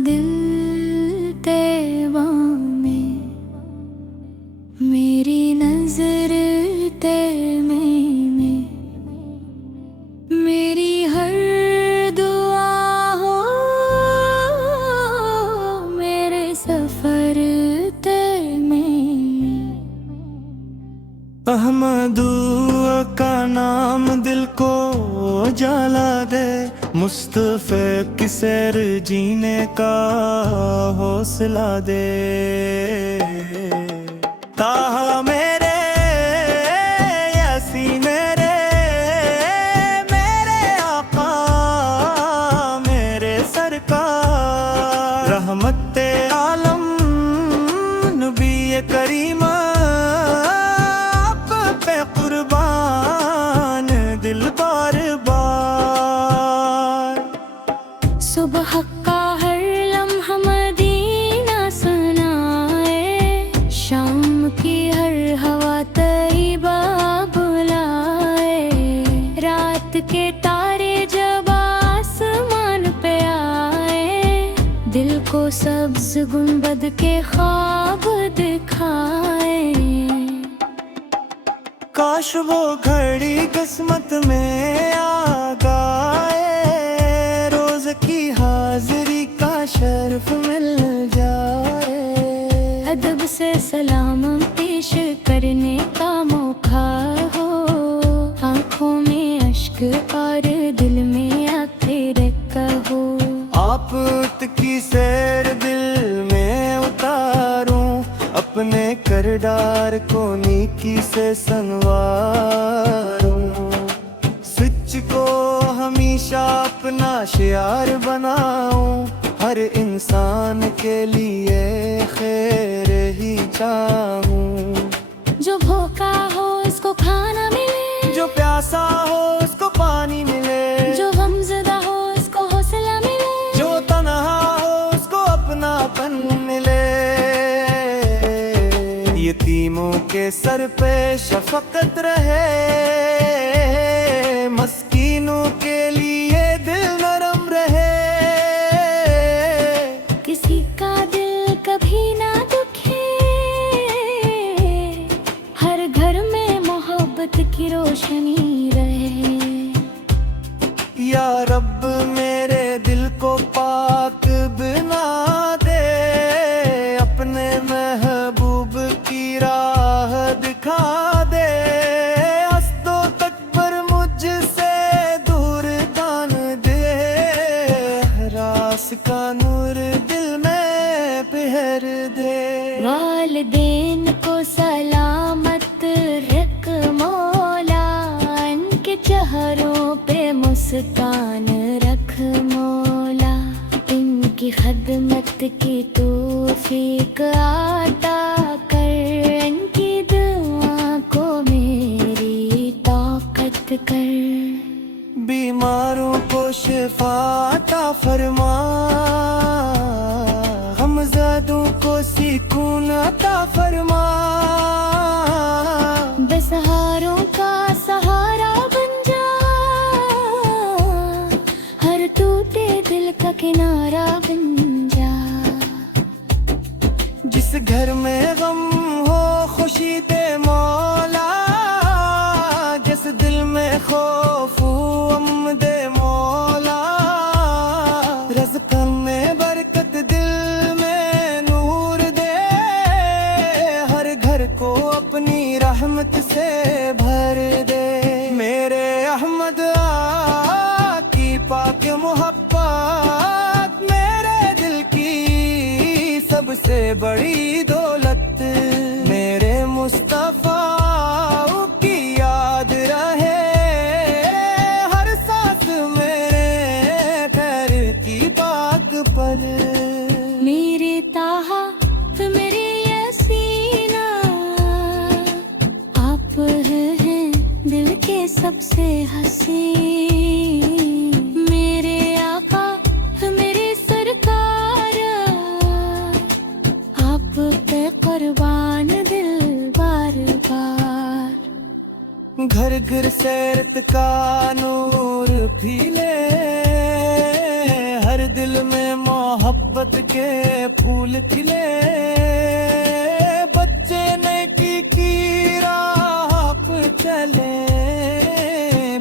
दिल तैवा में, मेरी नजर तैमे में, मेरी हर दुआ हो मेरे सफर तैमे में। अहमदू का नाम दिल को जला दे, मुस्तफे की सैर जीने का हौसला दे। ताहा मेरे यासी मेरे, मेरे आका मेरे सरकार, रहमत आलम नबी करीमा आप पे कुर्बान दिल बार बार। सुबह का हर लम्हा मदीना सुनाए, शाम की हर हवा तैयबा बुलाए, रात के तारे जब आसमान पे आए, दिल को सब्ज गुंबद के ख्वाब दिखाए। काश वो घड़ी किस्मत में आ गए, रोज की हाजिरी का शर्फ मिल जाए, अदब से सलाम पेश करने का मौका हो, आंखों में अश्क और दिल में आखिर कहो। आप की सैर दिल में उतारूं, अपने किरदार को नीकी से संवारूं, सच को हमेशा अपना शियार बनाऊं, हर इंसान के लिए खैर ही चाहूं। जो भूखा हो उसको खाना मिले, जो प्यासा हो उसको पानी मिले, जो गमज़दा हो उसको हौसला मिले, जो तन्हा हो उसको अपनापन मिले। यतीमों के सर पे शफकत रहे, मस्कीनों के लिए दिल नरम रहे, किसी का दिल कभी ना दुखे, हर घर में मोहब्बत की रोशनी रहे। या रब मेरे दिल को पाक बना दे, अपने महबूब की राह दिखा दे, हस्दो तकबर मुझसे दूर तान दे, रास का नूर दिल में पहर दे। वालिदैन को सलामत रख मौला, इनके चेहरों पे मुस्कान रख मौला, इनकी खदमत की तौफीक अता कर, इनकी दुआ को मेरी ताकत कर। बीमारों को शिफा अता फरमा, गमज़दों को सुकून अता फरमा, बेसहारों का सहारा बन जा, हर टूटे दिल का किनारा बन जा। जिस घर में गम हो खुशी दे मौला, जिस दिल में खौफ हो अमन दे मौला, रज़्क़ में बरकत दिल में नूर दे, हर घर को अपनी रहमत से भर दे। मेरे अहमद की पाक मोहब्बत मेरे दिल की सबसे बड़ी दौलत, मेरे मुस्तफा की याद रहे, हर सांस मेरे पैर की पाक पर। मेरे ताहा मेरे यासीना, आप हैं दिल के सबसे हसी, मेरे आका मेरे सरकार, आप पे कुर्बान दिल बार बार। घर घर सैरत का नूर भी ले, हर दिल में मोहब्बत मोहब्बत के फूल खिले, बच्चे नेकी की राह पे चले,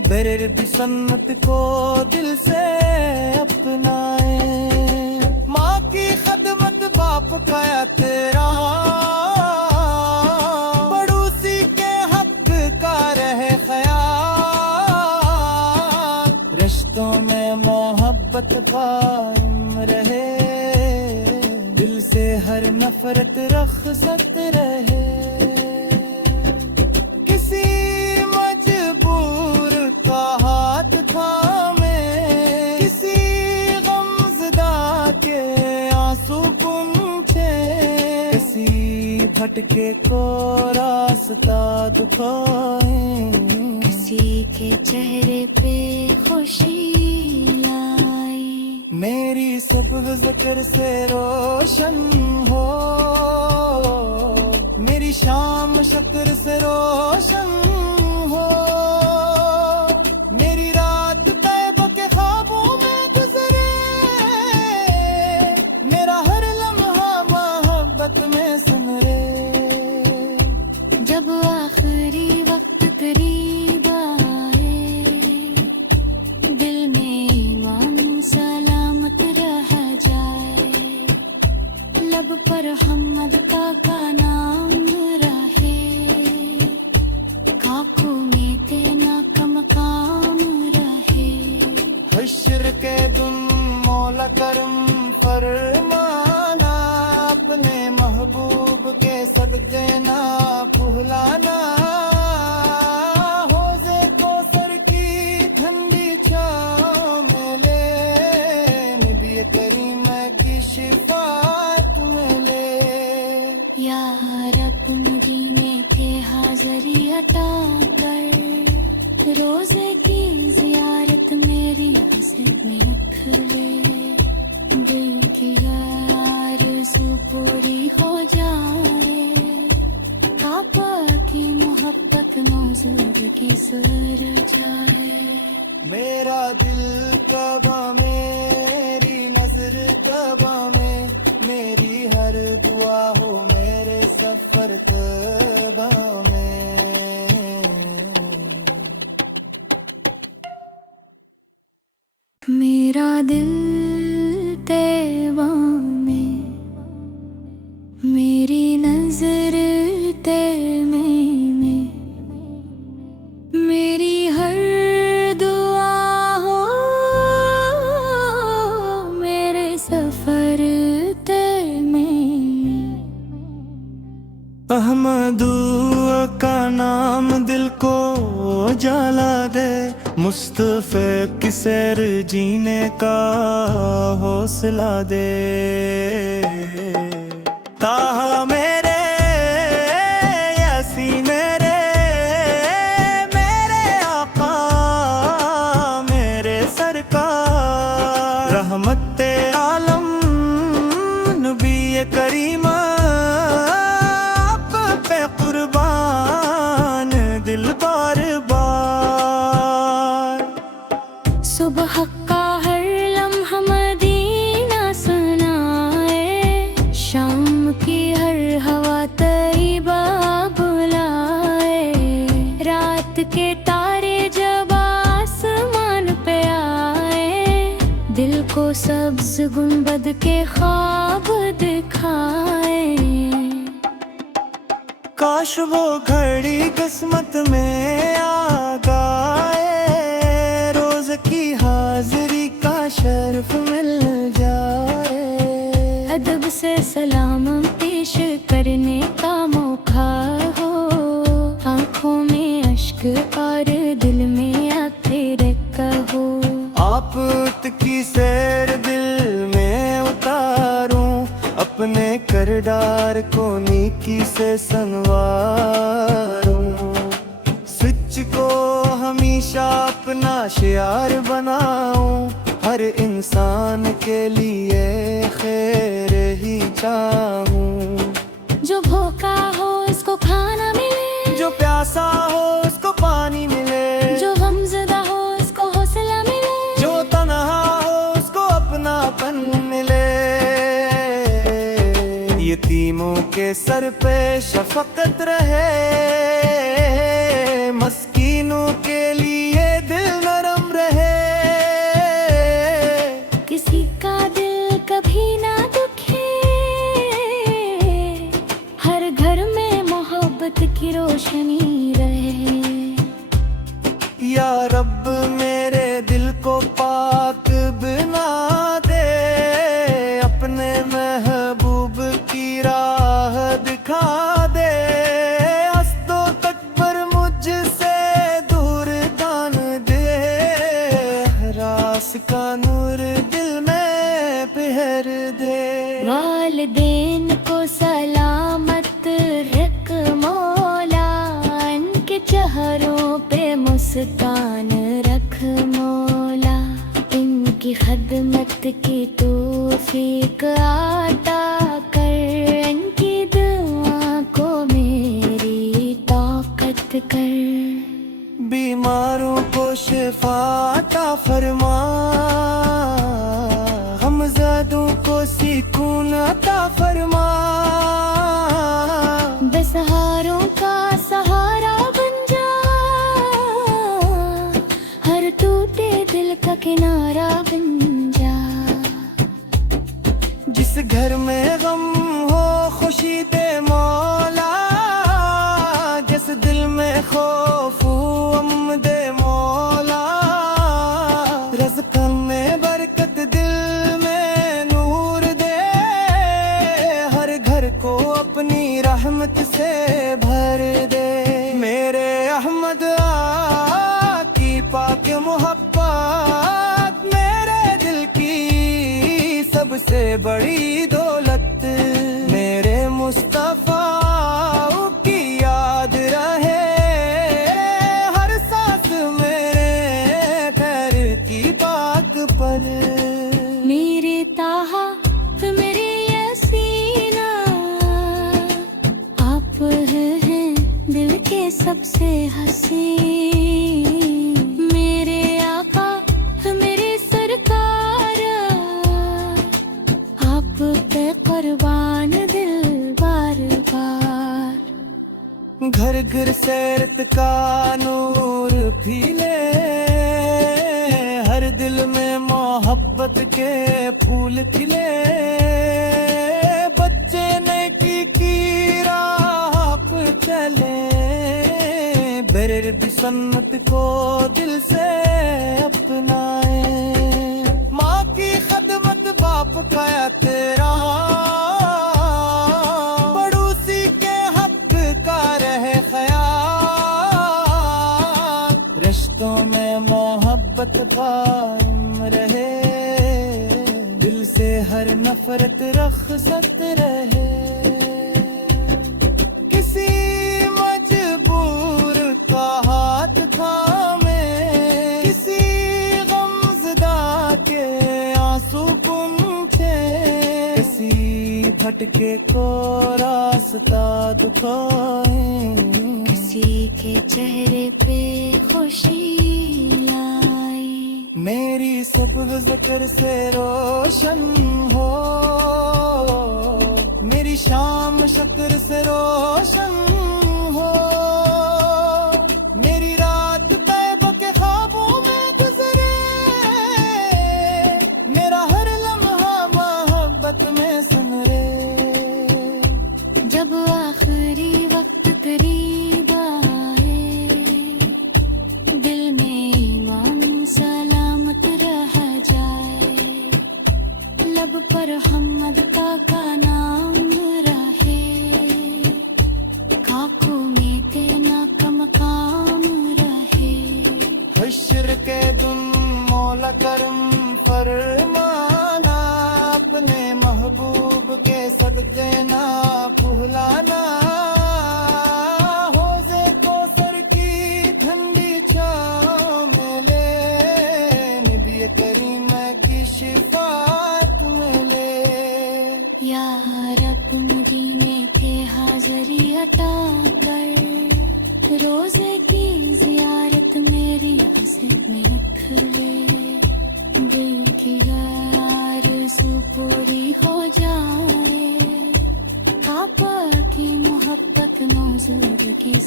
बेर भी सन्नत को दिल से अपनाए। माँ की खदमत बाप का या तेरा, पड़ोसी के हक का रहे ख्याल, रिश्तों में मोहब्बत कायम रहे, दिल से हर नफरत रखसत रहे। किसी मजबूर का हाथ थामे, किसी गमज़दा के आंसू पूंछे, किसी भटके को रास्ता दिखाए, किसी के चेहरे पे खुशी लाई। मेरी सुबह ज़िक्र से रोशन हो, मेरी शाम शुक्र से रोशन हो, मेरी रात तैबा के ख्वाबों में गुजरे, मेरा हर लम्हा मोहब्बत में सुनरे। जब आखिरी वक्त करीब आए, दिल में ईमान सलामत रह जाए, लब पर हमद का नाम रहे, आँखों में तेना का मकाम रहे। हश्र के दिन मौला करम फरमाना, अपने महबूब के सदके ना भुलाना, हौज़े कौसर की ठंडी छाँव में ले, नबी करीम की शिफात में ले। या रब मदीने के हाज़री अता कर, रोज़े की ज़ियारत मेरी हसरत में रख ले, दिल की आरज़ू पूरी हो जाए, काबा की मोहब्बत नौज़ुर की सर जाए। मेरा दिल कबा मेरी नजर कबा में, मेरी हर दुआ हो मेरे सफर तबा में। मेरा दिल तैबा में, मेरी नजर तैमे में, मेरी हर दुआ हो मेरे सफर तैमे में। अहमदू का नाम दिल को जला दे, मुस्तफे की सैर जीने का हौसला दे। ताहा मेरे यासी मेरे, मेरे आका मेरे सरकार, रहमते आलम नबी करीमा, आप पे कुर्बान दिल बार बार। सुबह का हर लम्हा मदीना सुनाए, शाम की हर हवा तैबा बुलाए, रात के तारे जब आसमान पे आए, दिल को सब्ज गुंबद के ख्वाब दिखाए। काश वो घड़ी किस्मत में आ गए, रोज की हाजिरी का शर्फ मिल जाए, अदब से सलाम पेश करने का मौका हो, आँखों में अश्क और दिल में आखिर कहो। आप की सैर दिल में उतारूं, अपने करदार को नीकी से संवारूं, सच को हमेशा अपना शियार बनाऊं, हर इंसान के लिए खैर ही चाहूं। जो भूखा हो उसको खाना मिले, जो प्यासा हो उसको पानी मिले, जो गमज़दा हो उसको हौसला मिले, जो तन्हा हो उसको अपनापन मिले। यतीमों के सर पे शफकत रहे, मस्कीनों के लिए दिल नरम रहे। किसी का दिल कभी ना दुखे, हर घर में मोहब्बत की रोशनी रहे। या रब मेरे दिल को पाक बना दे, अपने महबूब की राह दिखा दे। हंसदो तकबर मुझसे दूर दान दे, रास का नूर दिल में पहर दे। वालिदैन को सलामत रख मौला, इनके चेहरों पे मुस्कान रख मौला। इनकी खदमत की तौफीक अता कर, इनकी दुआ को मेरी ताकत कर। बीमारों को शिफा अता फरमा, गमज़दों को सुकून अता फरमा। बेसहारों का सहारा बन जा, हर टूटे दिल का किनारा बन जा। जिस घर में गम हो खुशी दे मौला, जिस दिल में खौफ हो अमन दे मौला। रज़्क़ में बरकत दिल में नूर दे, हर घर को अपनी रहमत से भर दे। मेरे अहमद की पाक मोहब्बत, मेरे दिल की सबसे बड़ी दौलत। मेरे मुस्तफा की याद रहे, हर सांस मेरे पैर की पाक पर। मेरे ताहा मेरे यसीना, आप हैं दिल के सबसे हसीन। मेरे आका मेरे सरकार, आप पे कुर्बान दिल बार बार। घर घर सेरत का नूर फीले, हर दिल में मोहब्बत के फूल खिले। बच्चे नेकी की राह पे चले, बेर भी सन्नत को दिल से अपनाए। माँ की खदमत बाप का तेरा, पड़ोसी के हक का रहे ख्याल। रिश्तों में मोहब्बत कायम रहे, दिल से हर नफरत रख़्सत रहे। किसी मजबूर का हाथ थामे, किसी गमज़दा के आंसू पूंछे। किसी भटके को रास्ता दिखाए, किसी के चेहरे पे खुशी लाए। मेरी सुबह ज़िक्र से रोशन हो, मेरी शाम शुक्र से रोशन हो। मेरी रात तैबा के ख्वाबों में गुजरे, मेरा हर लम्हा मोहब्बत में सुनरे। जब आखिरी वक्त करीब आए, दिल में ईमान सलामत रह जाए। लब पर हमद का नाम रहे, आँखों में तेना का मकाम रहे। हश्र के दिन मौला करम फरमाना, अपने महबूब के सदके ना भुलाना। होज़े कौसर की ठंडी छाँव में ले, नबी करीम की शिफात में ले। या रब मदीने के हाज़री अता कर, रोज़े की ज़ियारत मेरी हसरत में रख ले। दिल की आरज़ू पूरी हो जाए,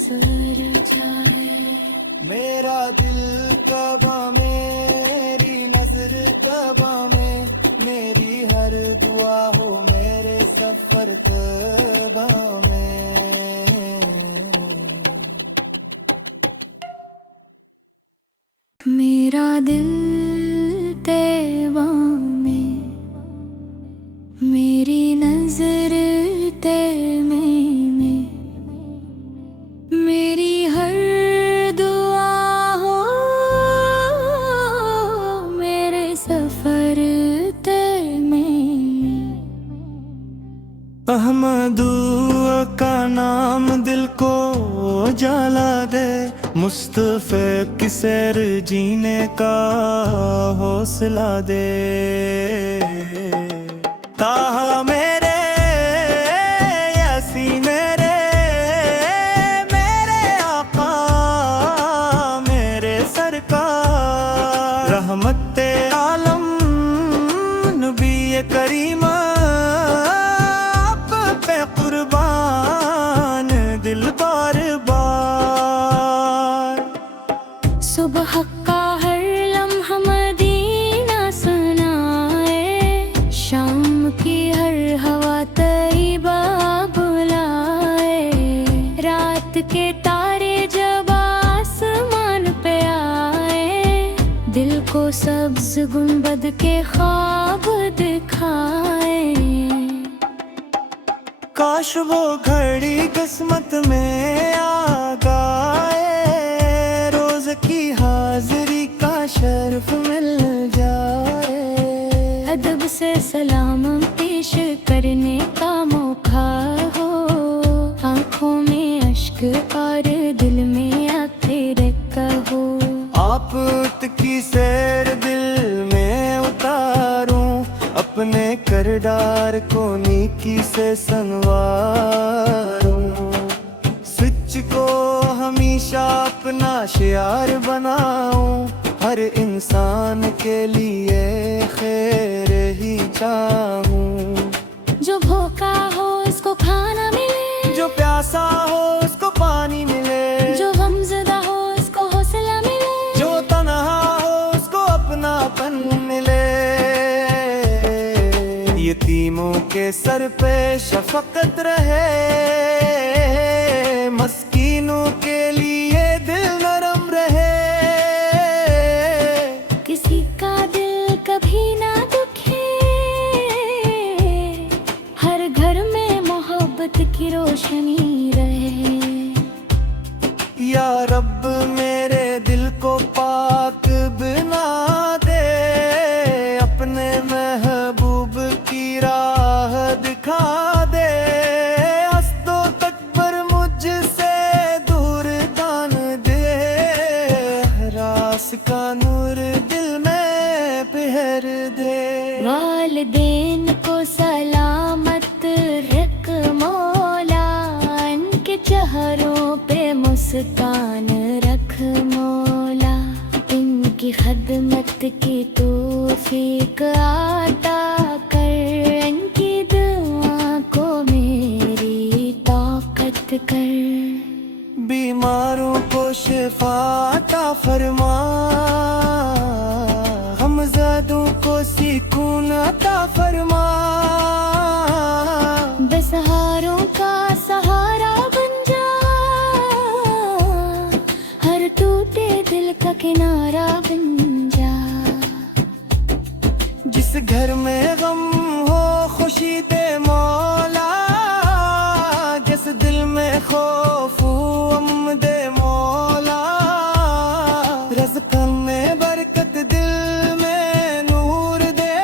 सर जाए। मेरा दिल कबा मेरी नजर कबा में, मेरी हर दुआ हो मेरे सफर तबा में। मेरा दिल तैबा में, मेरी नजर तैमे में, मेरी हर दुआ हो मेरे सफर तैमे में। अहमदू का नाम दिल को जला दे, मुस्तफे की सैर जीने का हौसला दे। ताहा मेरे यासी मेरे, मेरे आका मेरे सरकार, रहमत आलम नबी करीमा आप पे कुर्बान दिल बार बार। सुबह का हर लम्हा मदीना सुनाए, शाम की हर हवा तैयबा बुलाए। रात के तारे जब आसमान पे आए, दिल को सब्ज गुंबद के ख्वाब दिखाए। काश वो घड़ी किस्मत में आ गए, रोज की हाजिरी का शर्फ मिल जाए। अदब से सलाम पेश करने का मौका हो, आंखों में अश्क और दिल में आखिर कहो। आप की सैर दिल में उतारूं, अपने करदार को नीकी से संवारूं। स्विच को हमेशा अपना शियार बनाऊं, हर इंसान के लिए खैर ही चाहूं। जो भूखा हो उसको खाना मिले, जो प्यासा हो उसको पानी मिले, जो गमज़दा हो उसको हौसला मिले, जो तन्हा हो उसको अपनापन मिले। यतीमों के सर पे शफकत रहे, मस्कीनों के लिए दिल नरम रहे। किसी का दिल कभी ना दुखे, हर घर में मोहब्बत की रोशनी रहे। या रब मेरे दिल को पाक बना दे, अपने महबूब की राह दिखा दे। हंसदो तकबर मुझसे दूर तान दे, रास का नूर दिल में पहर दे। वालिदैन को सलामत रख मौला, इनके चेहरों पे मुस्कान रख मौला। इनकी खदमत की तौफीक अता कर, इनकी दुआ को मेरी ताकत कर। बीमारों को शिफा अता फरमा, गमज़दों को सुकून अता फरमा। बेसहारों का सहारा बन जा, हर टूटे दिल का किनारा बन जा। जिस घर में गम हो खुशी दे मौला, जिस दिल में खौफ हो अमन दे मौला। रज़्क़ में बरकत दिल में नूर दे,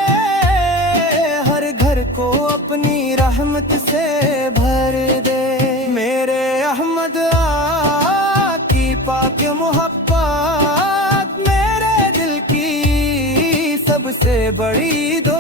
हर घर को अपनी रहमत से भर दे। मेरे अहमद की पाक मोहब्बत मेरे दिल की सबसे बड़ी दो